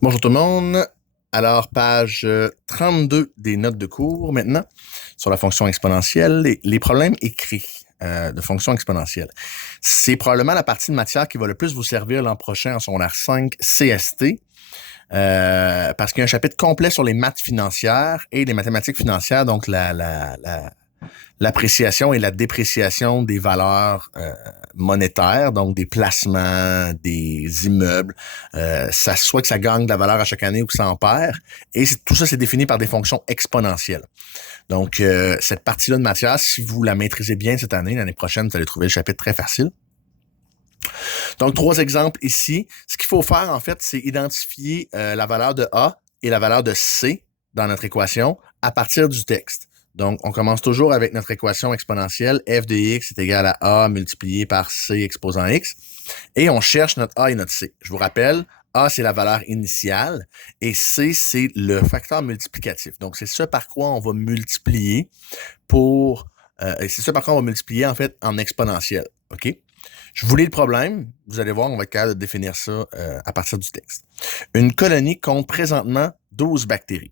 Bonjour tout le monde. Alors, page 32 des notes de cours maintenant, sur la fonction exponentielle, les problèmes écrits de fonction exponentielle. C'est probablement la partie de matière qui va le plus vous servir l'an prochain en secondaire 5 CST, parce qu'il y a un chapitre complet sur les maths financières et les mathématiques financières, donc l'appréciation et la dépréciation des valeurs monétaires, donc des placements, des immeubles, ça soit que ça gagne de la valeur à chaque année ou que ça en perd. Et tout ça, c'est défini par des fonctions exponentielles. Donc, cette partie-là de matière, si vous la maîtrisez bien cette année, l'année prochaine, vous allez trouver le chapitre très facile. Donc, 3 exemples ici. Ce qu'il faut faire, en fait, c'est identifier la valeur de A et la valeur de C dans notre équation à partir du texte. Donc, on commence toujours avec notre équation exponentielle. F de x est égal à A multiplié par C exposant x. Et on cherche notre A et notre C. Je vous rappelle, A, c'est la valeur initiale et C, c'est le facteur multiplicatif. Donc, c'est ce par quoi on va multiplier c'est ce par quoi on va multiplier, en fait, en exponentielle. OK? Je vous lis le problème. Vous allez voir, on va être capable de définir ça à partir du texte. Une colonie compte présentement 12 bactéries.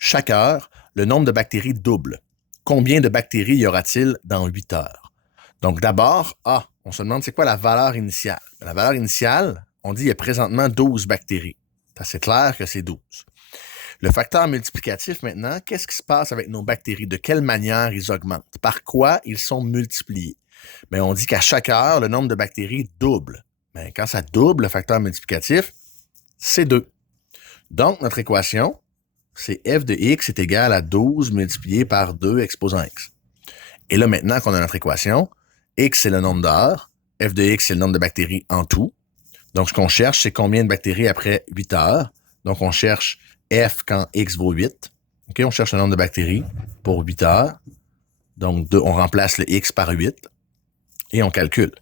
Chaque heure, le nombre de bactéries double. Combien de bactéries y aura-t-il dans 8 heures? Donc d'abord, on se demande c'est quoi la valeur initiale. La valeur initiale, on dit il y a présentement 12 bactéries. C'est clair que c'est 12. Le facteur multiplicatif maintenant, qu'est-ce qui se passe avec nos bactéries? De quelle manière ils augmentent? Par quoi ils sont multipliés? Bien, on dit qu'à chaque heure, le nombre de bactéries double. Bien, quand ça double, le facteur multiplicatif, c'est 2. Donc, notre équation, c'est f de x est égal à 12 multiplié par 2 exposant x. Et là, maintenant qu'on a notre équation, x, c'est le nombre d'heures, f de x, c'est le nombre de bactéries en tout. Donc, ce qu'on cherche, c'est combien de bactéries après 8 heures. Donc, on cherche f quand x vaut 8. OK, on cherche le nombre de bactéries pour 8 heures. Donc, on remplace le x par 8 et on calcule.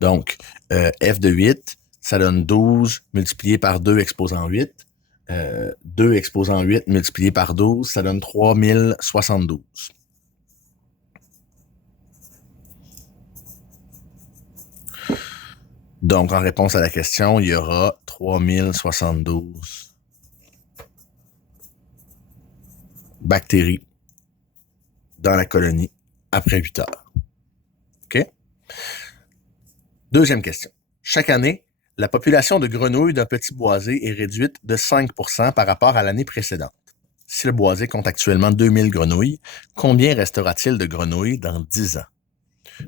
Donc, f de 8, ça donne 12 multiplié par 2 exposant 8. 2 exposant 8 multiplié par 12, ça donne 3072. Donc, en réponse à la question, il y aura 3072 bactéries dans la colonie après 8 heures. OK? Deuxième question. Chaque année, la population de grenouilles d'un petit boisé est réduite de 5% par rapport à l'année précédente. Si le boisé compte actuellement 2000 grenouilles, combien restera-t-il de grenouilles dans 10 ans?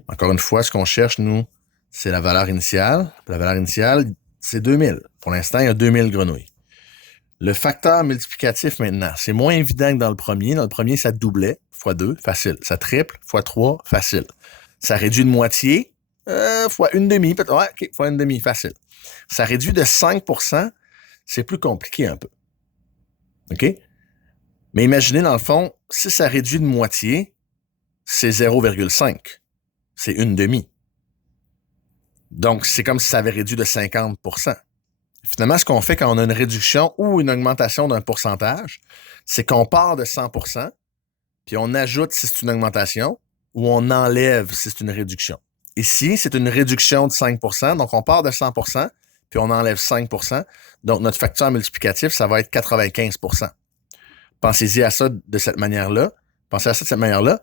Encore une fois, ce qu'on cherche, nous, c'est la valeur initiale. La valeur initiale, c'est 2000. Pour l'instant, il y a 2000 grenouilles. Le facteur multiplicatif, maintenant, c'est moins évident que dans le premier. Dans le premier, ça doublait, fois 2, facile. Ça triple, fois 3, facile. Ça réduit de moitié, fois une demi, peut-être. Ouais, OK, fois une demi, facile. Ça réduit de 5%, c'est plus compliqué un peu. OK? Mais imaginez, dans le fond, si ça réduit de moitié, c'est 0,5. C'est une demi. Donc, c'est comme si ça avait réduit de 50%. Finalement, ce qu'on fait quand on a une réduction ou une augmentation d'un pourcentage, c'est qu'on part de 100%, puis on ajoute si c'est une augmentation, ou on enlève si c'est une réduction. Ici, c'est une réduction de 5%, donc on part de 100%, puis on enlève 5%. Donc, notre facteur multiplicatif, ça va être 95%. Pensez-y à ça de cette manière-là. Pensez à ça de cette manière-là.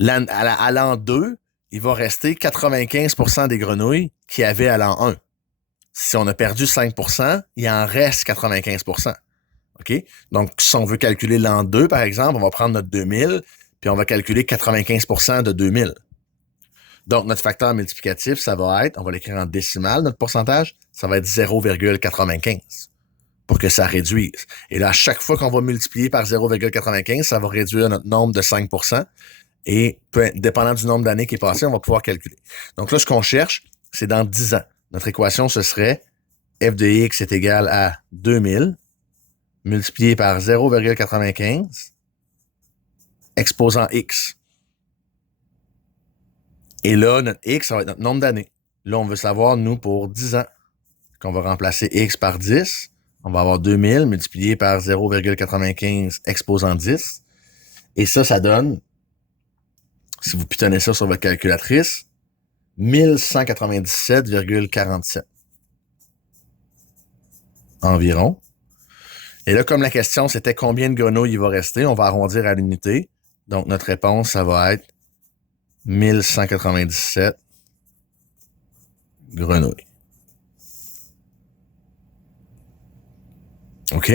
À l'an 2, il va rester 95% des grenouilles qu'il y avait à l'an 1. Si on a perdu 5%, il en reste 95%. OK? Donc, si on veut calculer l'an 2, par exemple, on va prendre notre 2000, puis on va calculer 95% de 2000. Donc, notre facteur multiplicatif, ça va être, on va l'écrire en décimale, notre pourcentage, ça va être 0,95 pour que ça réduise. Et là, à chaque fois qu'on va multiplier par 0,95, ça va réduire notre nombre de 5%. Et dépendant du nombre d'années qui est passé, on va pouvoir calculer. Donc là, ce qu'on cherche, c'est dans 10 ans. Notre équation, ce serait f de x est égal à 2000 multiplié par 0,95 exposant x. Et là, notre x, ça va être notre nombre d'années. Là, on veut savoir, nous, pour 10 ans, qu'on va remplacer x par 10. On va avoir 2000 multiplié par 0,95 exposant 10. Et ça donne, si vous pitonnez ça sur votre calculatrice, 1197,47. environ. Et là, comme la question, c'était combien de grenouilles il va rester, on va arrondir à l'unité. Donc, notre réponse, ça va être 1197 grenouilles. OK?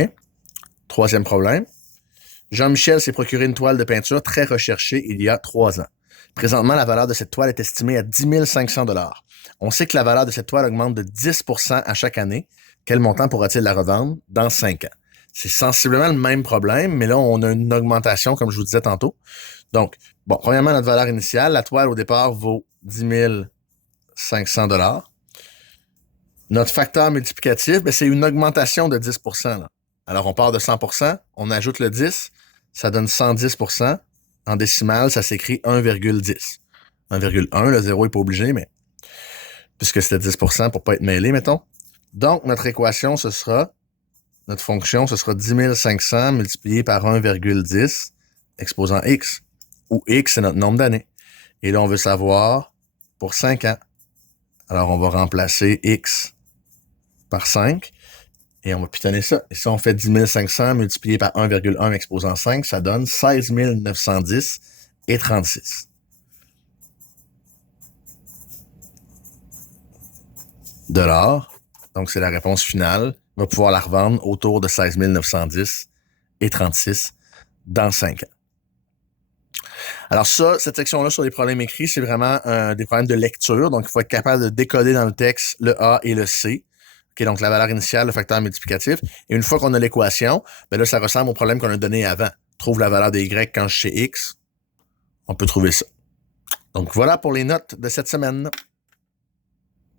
Troisième problème. Jean-Michel s'est procuré une toile de peinture très recherchée il y a 3 ans. Présentement, la valeur de cette toile est estimée à 10 500 $. On sait que la valeur de cette toile augmente de 10 % à chaque année. Quel montant pourra-t-il la revendre dans 5 ans? C'est sensiblement le même problème, mais là, on a une augmentation, comme je vous disais tantôt. Donc, bon, premièrement, notre valeur initiale, la toile au départ vaut 10 500 $. Notre facteur multiplicatif, ben, c'est une augmentation de 10 %. Là. Alors, on part de 100 %, on ajoute le 10, ça donne 110 %. En décimale, ça s'écrit 1,10. 1,1, le 0 n'est pas obligé, mais puisque c'était 10 % pour ne pas être mêlé, mettons. Donc, notre équation, notre fonction, ce sera 10 500 multiplié par 1,10 exposant x, où x, c'est notre nombre d'années. Et là, on veut savoir pour 5 ans. Alors, on va remplacer x par 5 et on va pitonner ça. Et si on fait 10 500 multiplié par 1,1 exposant 5, ça donne 16 910 et 36. $. Donc, c'est la réponse finale. On va pouvoir la revendre autour de 16 910 et 36 dans 5 ans. Alors ça, cette section-là sur les problèmes écrits, c'est vraiment des problèmes de lecture. Donc, il faut être capable de décoder dans le texte le A et le C. Okay, donc, la valeur initiale, le facteur multiplicatif. Et une fois qu'on a l'équation, ben là, ça ressemble au problème qu'on a donné avant. Trouve la valeur de Y quand je sais X. On peut trouver ça. Donc, voilà pour les notes de cette semaine.